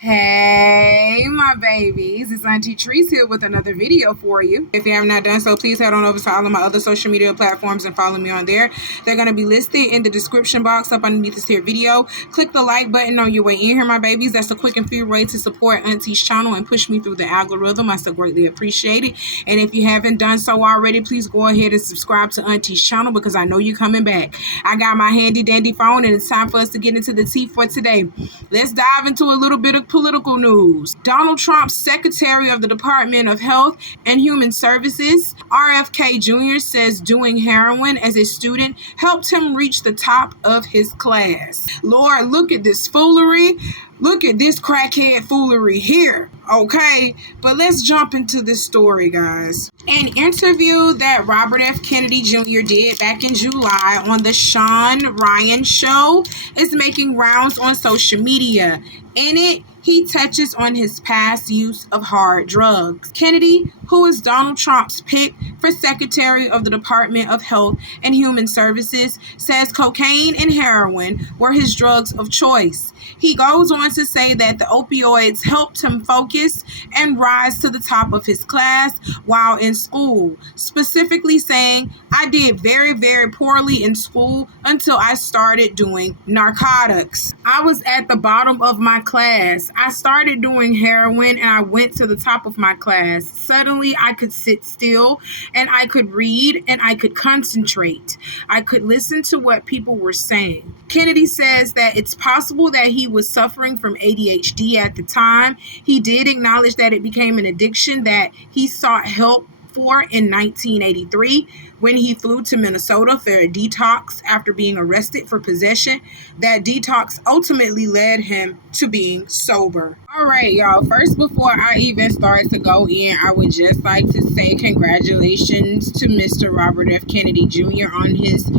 Hey, my babies, it's Auntie Trice here with another video for you. If you have not done so, please head on over to all of my other social media platforms and follow me on there. They're going to be listed in the description box up underneath this here video. Click the like button on your way in here, my babies. That's a quick and free way to support Auntie's channel and push me through the algorithm. I so greatly appreciate it. And if you haven't done so already, please go ahead and subscribe to Auntie's channel because I know you're coming back. I got my handy dandy phone and it's time for us to get into the tea for today. Let's dive into a little bit of political news. Donald Trump's Secretary of the Department of Health and Human Services, RFK Jr., says doing heroin as a student helped him reach the top of his class. Lord, look at this foolery. Look at this crackhead foolery here, okay? But let's jump into this story, guys. An interview that Robert F. Kennedy Jr. did back in July on the Sean Ryan Show is making rounds on social media. In it, he touches on his past use of hard drugs. Kennedy, who is Donald Trump's pick for Secretary of the Department of Health and Human Services, says cocaine and heroin were his drugs of choice. He goes on to say that the opioids helped him focus and rise to the top of his class while in school, specifically saying, "I did very, very poorly in school until I started doing narcotics. I was at the bottom of my class. I started doing heroin and I went to the top of my class. Suddenly I could sit still and I could read and I could concentrate. I could listen to what people were saying." Kennedy says that it's possible that he was suffering from ADHD at the time. He did acknowledge that it became an addiction that he sought help for in 1983 when he flew to Minnesota for a detox after being arrested for possession. That detox ultimately led him to being sober. All right, y'all. First, before I even start to go in, I would just like to say congratulations to Mr. Robert F. Kennedy Jr. on his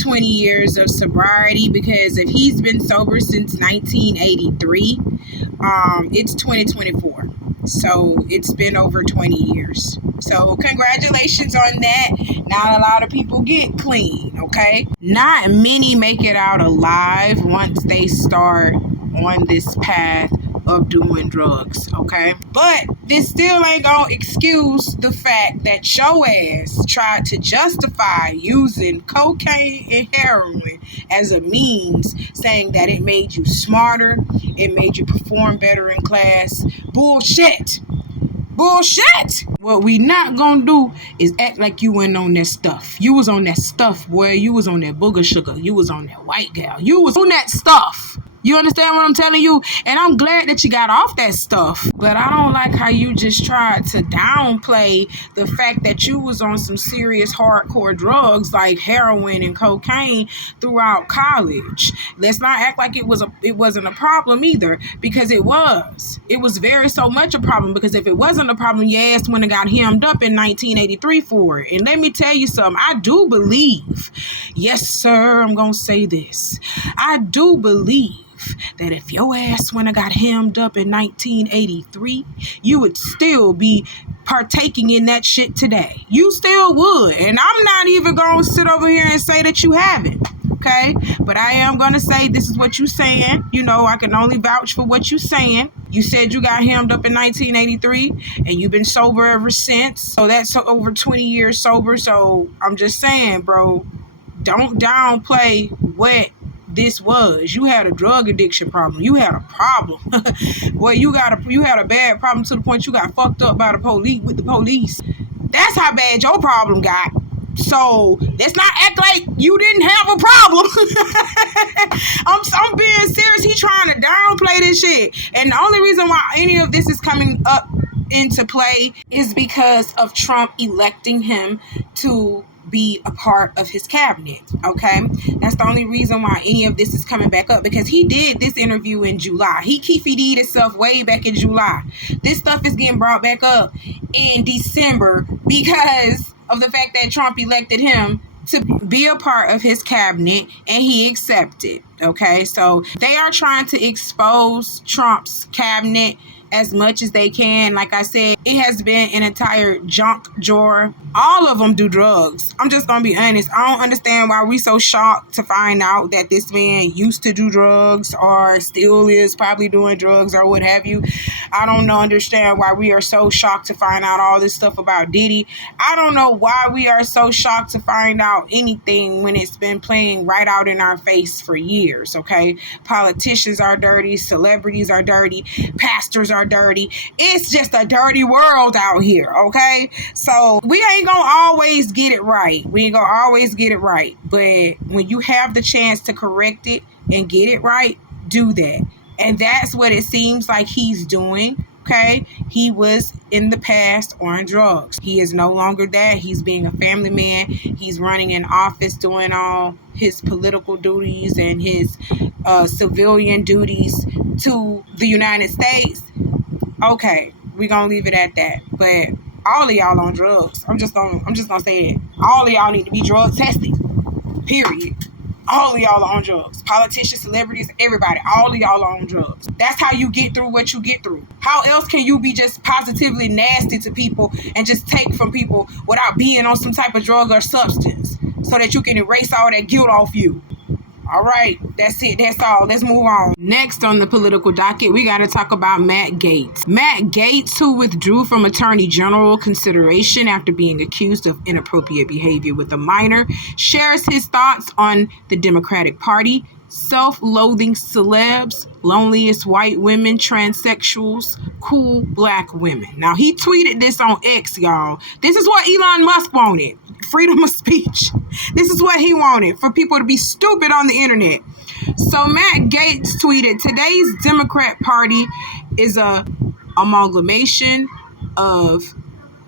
20 years of sobriety, because if he's been sober since 1983, it's 2024. So it's been over 20 years. So congratulations on that. Not a lot of people get clean, okay? Not many make it out alive once they start on this path of doing drugs, okay? But this still ain't gonna excuse the fact that your ass tried to justify using cocaine and heroin as a means, saying that it made you smarter, it made you perform better in class. Bullshit. Bullshit! What we not gonna do is act like you went on that stuff. You was on that stuff, boy. You was on that booger sugar. You was on that white gal. You was on that stuff. You understand what I'm telling you? And I'm glad that you got off that stuff. But I don't like how you just tried to downplay the fact that you was on some serious hardcore drugs like heroin and cocaine throughout college. Let's not act like it wasn't a problem either, because it was. It was very so much a problem, because if it wasn't a problem, your ass wouldn't have got hemmed up in 1983 for it. And let me tell you something. I do believe, yes sir, I'm going to say this. I do believe that if your ass went and got hemmed up in 1983, you would still be partaking in that shit today. You still would. And I'm not even going to sit over here and say that you haven't. Okay? But I am going to say this is what you saying. You know, I can only vouch for what you saying. You said you got hemmed up in 1983 and you've been sober ever since. So that's over 20 years sober. So I'm just saying, bro, don't downplay what this was. You had a drug addiction problem. You had a problem. Well, you had a bad problem to the point you got fucked up by the police with the police. That's how bad your problem got. So let's not act like you didn't have a problem. I'm being serious. He trying to downplay this shit. And the only reason why any of this is coming up into play is because of Trump electing him to be a part of his cabinet, okay? That's the only reason why any of this is coming back up, because he did this interview in July. He Keefy-D'd himself way back in July. This stuff is getting brought back up in December because of the fact that Trump elected him to be a part of his cabinet and he accepted, okay? So they are trying to expose Trump's cabinet as much as they can. Like I said, it has been an entire junk drawer. All of them do drugs. I'm just gonna be honest. I don't understand why we so shocked to find out that this man used to do drugs or still is probably doing drugs or what have you. I don't understand why we are so shocked to find out all this stuff about Diddy. I don't know why we are so shocked to find out anything when it's been playing right out in our face for years, okay? Politicians are dirty, celebrities are dirty, pastors are dirty. It's just a dirty world out here, okay? So we ain't gonna always get it right. We ain't gonna always get it right. But when you have the chance to correct it and get it right, do that. And that's what it seems like he's doing. Okay, he was in the past on drugs. He is no longer that. He's being a family man. He's running in office, doing all his political duties and his civilian duties to the United States. Okay, we're gonna leave it at that. But all of y'all on drugs. I'm just gonna say that. All of y'all need to be drug tested. Period. All of y'all are on drugs. Politicians, celebrities, everybody. All of y'all are on drugs. That's how you get through what you get through. How else can you be just positively nasty to people and just take from people without being on some type of drug or substance so that you can erase all that guilt off you? All right, that's it. That's all. Let's move on. Next on the political docket, we got to talk about Matt Gaetz. Matt Gaetz, who withdrew from Attorney General consideration after being accused of inappropriate behavior with a minor, shares his thoughts on the Democratic Party, self-loathing celebs, loneliest white women, transsexuals, cool black women. Now, he tweeted this on X, y'all. This is what Elon Musk wanted. Freedom of speech. This is what he wanted, for people to be stupid on the internet. So Matt Gaetz tweeted, today's Democrat Party is a amalgamation of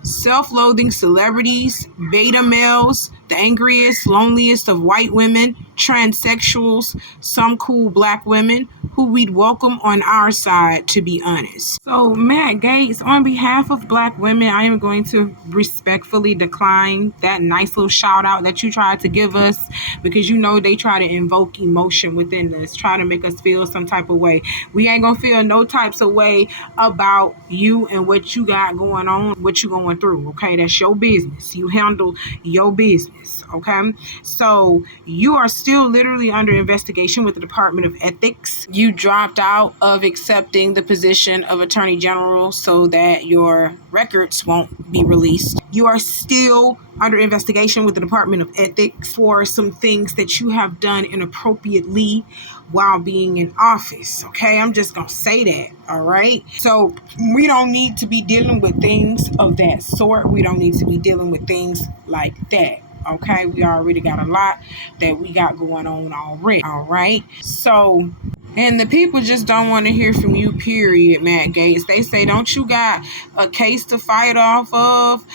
self-loathing celebrities, beta males, the angriest, loneliest of white women, transsexuals, some cool black women who we'd welcome on our side, to be honest. So Matt Gaetz, on behalf of black women, I am going to respectfully decline that nice little shout out that you tried to give us, because you know they try to invoke emotion within us, try to make us feel some type of way. We ain't gonna feel no types of way about you and what you got going on, what you going through, okay? That's your business. You handle your business, okay? So you are still literally under investigation with the Department of Ethics. You dropped out of accepting the position of Attorney General so that your records won't be released. You are still under investigation with the Department of Ethics for some things that you have done inappropriately while being in office, okay? I'm just gonna say that, all right? So we don't need to be dealing with things of that sort. We don't need to be dealing with things like that, okay? We already got a lot that we got going on already, all right? So, and the people just don't want to hear from you, period, Matt Gaetz. They say, don't you got a case to fight off of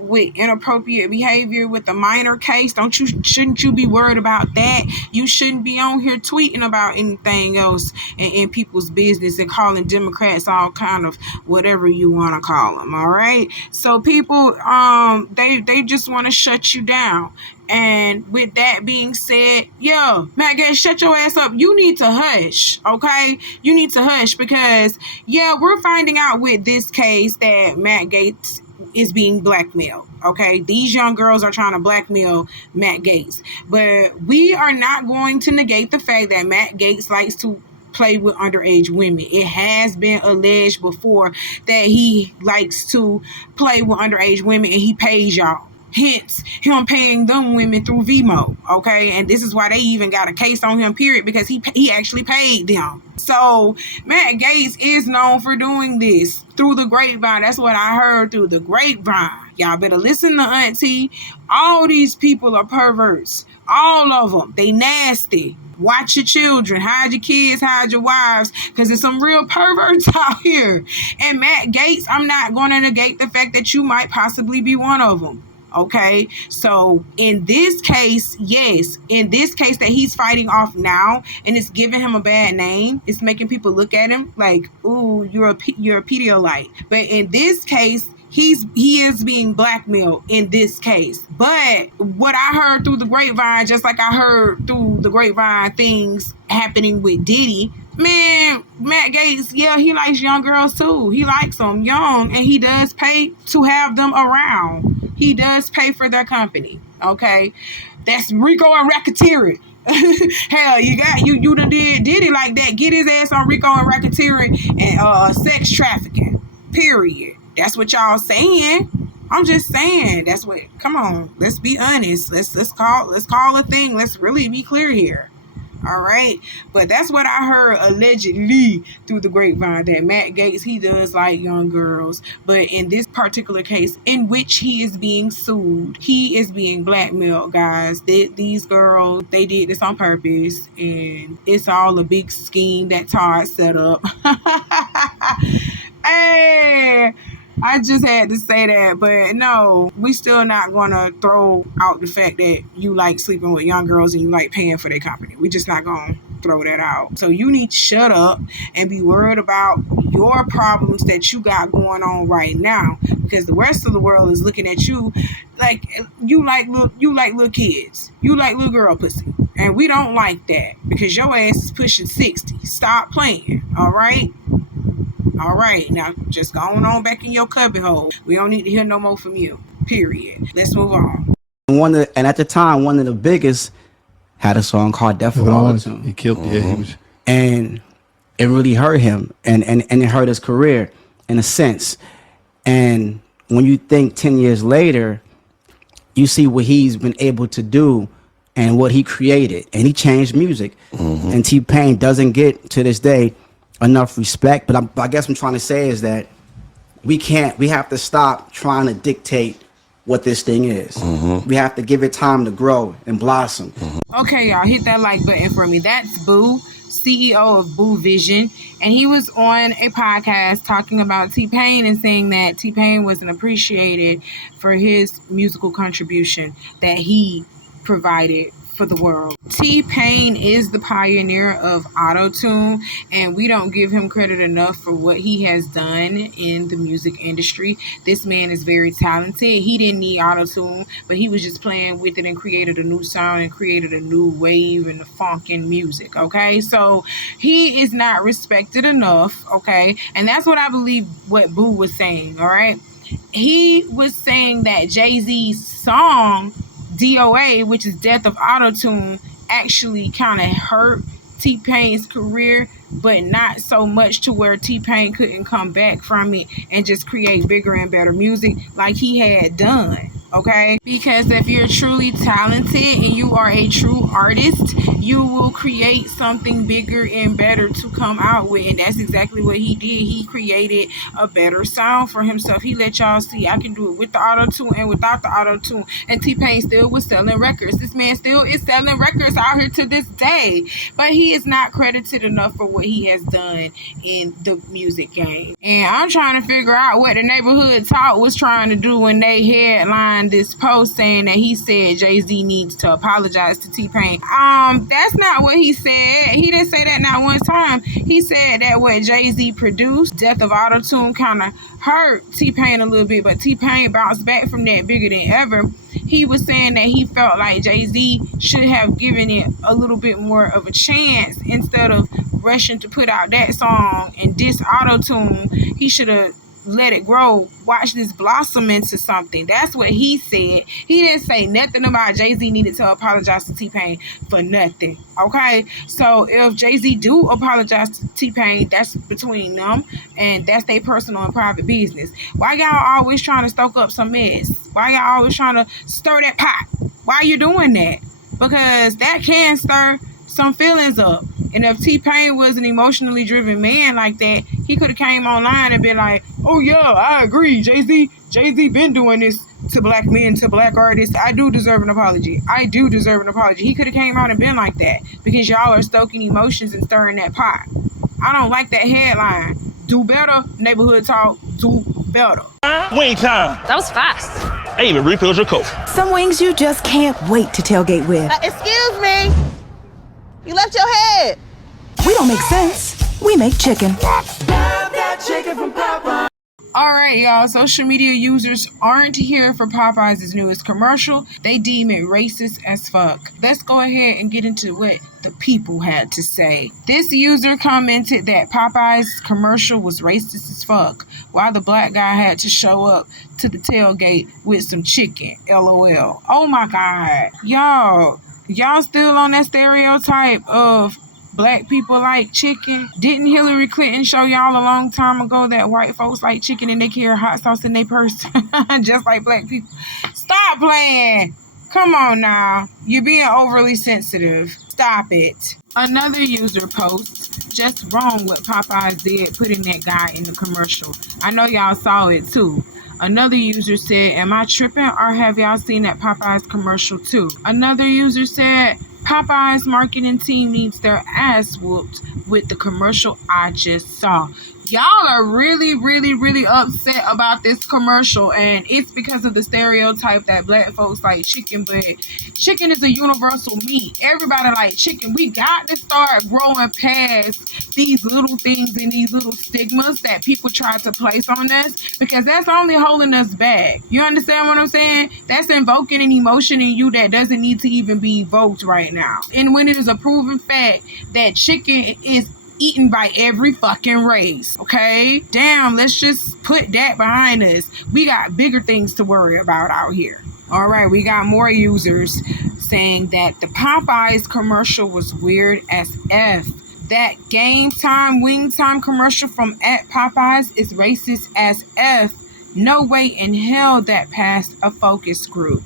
with inappropriate behavior with a minor case? Shouldn't you be worried about that? You shouldn't be on here tweeting about anything else in people's business and calling Democrats all kind of whatever you want to call them, all right? So people, they just want to shut you down. And with that being said, yo, Matt Gaetz, shut your ass up. You need to hush, okay? You need to hush because, yeah, we're finding out with this case that Matt Gaetz is being blackmailed, okay? These young girls are trying to blackmail Matt Gaetz. But we are not going to negate the fact that Matt Gaetz likes to play with underage women. It has been alleged before that he likes to play with underage women and he pays y'all. Hence, him paying them women through Vimo, okay? And this is why they even got a case on him, period, because he actually paid them. So, Matt Gaetz is known for doing this through the grapevine. That's what I heard through the grapevine. Y'all better listen to Auntie. All these people are perverts. All of them. They nasty. Watch your children, hide your kids, hide your wives, because there's some real perverts out here. And Matt Gaetz, I'm not going to negate the fact that you might possibly be one of them. Okay, so in this case, yes, in this case that he's fighting off now, and it's giving him a bad name, it's making people look at him like, ooh, you're a Pedialyte. But in this case, he is being blackmailed in this case. But what I heard through the grapevine, just like I heard through the grapevine things happening with Diddy, Man, Matt Gaetz, yeah, he likes young girls too. He likes them young, and he does pay to have them around. He does pay for their company. Okay, that's Rico and racketeering. Hell, you done did it like that. Get his ass on Rico and racketeering and sex trafficking. Period. That's what y'all saying. I'm just saying. That's what. Come on, let's be honest. Let's call a thing. Let's really be clear here. All right, but that's what I heard allegedly through the grapevine, that Matt Gaetz, he does like young girls, but in this particular case in which he is being sued, he is being blackmailed, guys. These girls, they did this on purpose, and it's all a big scheme that Todd set up. Hey, I just had to say that, but no, we still not gonna throw out the fact that you like sleeping with young girls and you like paying for their company. We just not gonna throw that out. So you need to shut up and be worried about your problems that you got going on right now, because the rest of the world is looking at you like you like little kids. You like little girl pussy. And we don't like that, because your ass is pushing 60. Stop playing, all right? All right, now just going on back in your cubby hole. We don't need to hear no more from you. Period. Let's move on. And at the time, one of the biggest had a song called Death of Auto-Tune. He killed it. And it really hurt him, and it hurt his career in a sense. And when you think 10 years later, you see what he's been able to do and what he created, and he changed music. And TPain doesn't get to this day enough respect. But I guess what I'm trying to say is that we have to stop trying to dictate what this thing is. We have to give it time to grow and blossom. Okay, y'all, hit that like button for me. That's Boo, CEO of Boo Vision, and he was on a podcast talking about TPain and saying that TPain wasn't appreciated for his musical contribution that he provided for the world. TPain is the pioneer of auto-tune, and we don't give him credit enough for what he has done in the music industry. This man is very talented. He didn't need auto-tune, but he was just playing with it and created a new sound and created a new wave and the funk in music, okay? So he is not respected enough, okay? And that's what I believe what Boo was saying, all right? He was saying that Jay-Z's song DOA, which is Death of Auto-Tune, actually kind of hurt TPain's career, but not so much to where TPain couldn't come back from it and just create bigger and better music like he had done, okay? Because if you're truly talented and you are a true artist, you will create something bigger and better to come out with, and that's exactly what he did. He created a better sound for himself. He let y'all see, I can do it with the auto-tune and without the auto-tune, and TPain still was selling records. This man still is selling records out here to this day, but he is not credited enough for what he has done in the music game. And I'm trying to figure out what the Neighborhood Talk was trying to do when they headlined this post saying that he said Jay-Z needs to apologize to TPain. That's not what he said. He didn't say that not one time. He said that what Jay-Z produced, Death of Auto-Tune, kind of hurt TPain a little bit, but TPain bounced back from that bigger than ever. He was saying that he felt like Jay-Z should have given it a little bit more of a chance instead of rushing to put out that song and diss auto-tune. He should have let it grow, watch this blossom into something. That's what he said. He didn't say nothing about Jay-Z needed to apologize to TPain for nothing, okay? So if Jay-Z do apologize to TPain, that's between them, and that's their personal and private business. Why y'all always trying to stoke up some mess? Why y'all always trying to stir that pot? Why you doing that? Because that can stir some feelings up. And if TPain was an emotionally driven man like that, he could have came online and been like, oh yeah, I agree, Jay-Z been doing this to black men, to black artists. I do deserve an apology. I do deserve an apology. He could have came out and been like that, because y'all are stoking emotions and stirring that pot. I don't like that headline. Do better, Neighborhood Talk, do better. Wing time. That was fast. I even refilled your Coke. Some wings you just can't wait to tailgate with. Excuse me. You left your head. We don't make sense. We make chicken. Love that chicken from Popeyes. Alright, y'all, social media users aren't here for Popeyes' newest commercial. They deem it racist as fuck. Let's go ahead and get into what the people had to say. This user commented that Popeyes' commercial was racist as fuck, while the black guy had to show up to the tailgate with some chicken. LOL. Oh my god. Y'all still on that stereotype of black people like chicken? Didn't Hillary Clinton show y'all a long time ago that white folks like chicken and they carry hot sauce in their purse? Just like black people. Stop playing. Come on now. You're being overly sensitive. Stop it. Another user posts, just wrong what Popeyes did putting that guy in the commercial. I know y'all saw it too. Another user said, am I tripping or have y'all seen that Popeyes commercial too? Another user said, Popeyes marketing team needs their ass whooped with the commercial I just saw. Y'all are really, really, really upset about this commercial, and it's because of the stereotype that black folks like chicken, but chicken is a universal meat. Everybody like chicken. We got to start growing past these little things and these little stigmas that people try to place on us, because that's only holding us back. You understand what I'm saying? That's invoking an emotion in you that doesn't need to even be evoked right now. And when it is a proven fact that chicken is eaten by every fucking race, okay? Damn, let's just put that behind us. We got bigger things to worry about out here. All right, we got more users saying that the Popeyes commercial was weird as F. That game time, wing time commercial from @Popeyes is racist as F. No way in hell that passed a focus group.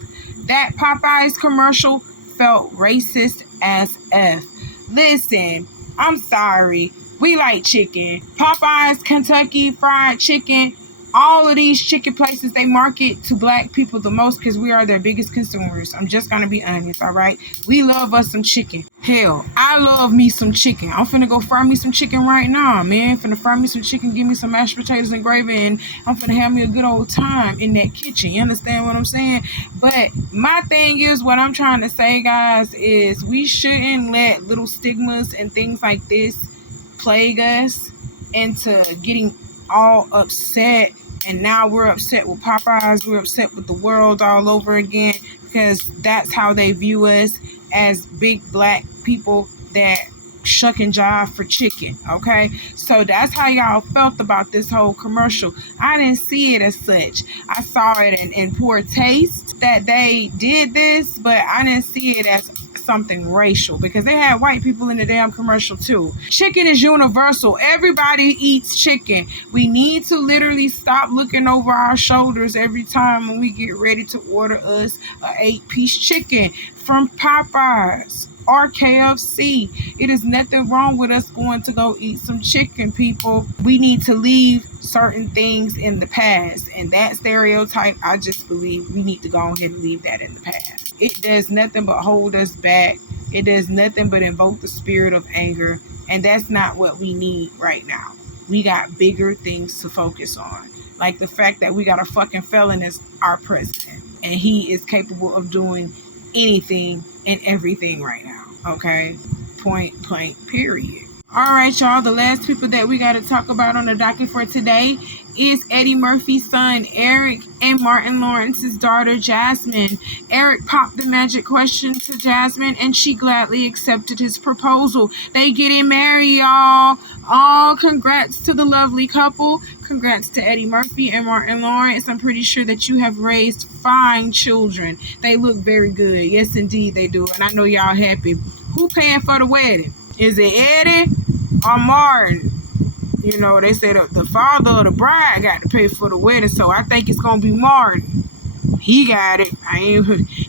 That Popeyes commercial felt racist as F. Listen, I'm sorry. We like chicken. Popeyes, Kentucky Fried Chicken, all of these chicken places, they market to black people the most because we are their biggest consumers. I'm just going to be honest, all right? We love us some chicken. Hell, I love me some chicken. I'm finna go fry me some chicken right now, man. Finna fry me some chicken, give me some mashed potatoes and gravy, and I'm finna have me a good old time in that kitchen. You understand what I'm saying? But my thing is, what I'm trying to say, guys, is we shouldn't let little stigmas and things like this plague us into getting all upset. And now we're upset with Popeyes. We're upset with the world all over again because that's how they view us, as big black people that shuck and jive for chicken, okay? So that's how y'all felt about this whole commercial. I didn't see it as such. I saw it in poor taste that they did this, but I didn't see it as something racial because they had white people in the damn commercial too. Chicken is universal. Everybody eats chicken. We need to literally stop looking over our shoulders every time when we get ready to order us a 8-piece chicken from Popeyes or KFC. It is nothing wrong with us going to go eat some chicken, people. We need to leave certain things in the past, and that stereotype, I just believe we need to go ahead and leave that in the past. It does nothing but hold us back. It does nothing but invoke the spirit of anger, and that's not what we need right now. We got bigger things to focus on, like the fact that we got a fucking felon as our president, and he is capable of doing anything and everything right now, okay? Point blank, period. All right, y'all, the last people that we got to talk about on the docket for today is Eddie Murphy's son, Eric, and Martin Lawrence's daughter, Jasmine. Eric popped the magic question to Jasmine, and she gladly accepted his proposal. They getting married, y'all. Oh, congrats to the lovely couple. Congrats to Eddie Murphy and Martin Lawrence. I'm pretty sure that you have raised fine children. They look very good. Yes, indeed, they do. And I know y'all happy. Who paying for the wedding? Is it Eddie or Martin? You know, they say the father of the bride got to pay for the wedding, so I think it's going to be Martin. He got it.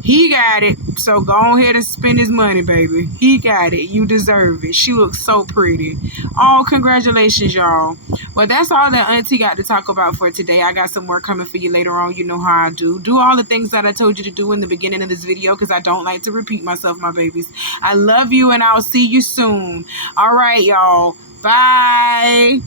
He got it. So go ahead and spend his money, baby. He got it. You deserve it. She looks so pretty. Oh, congratulations, y'all. Well, that's all that Auntie got to talk about for today. I got some more coming for you later on. You know how I do. Do all the things that I told you to do in the beginning of this video because I don't like to repeat myself, my babies. I love you, and I'll see you soon. All right, y'all. Bye.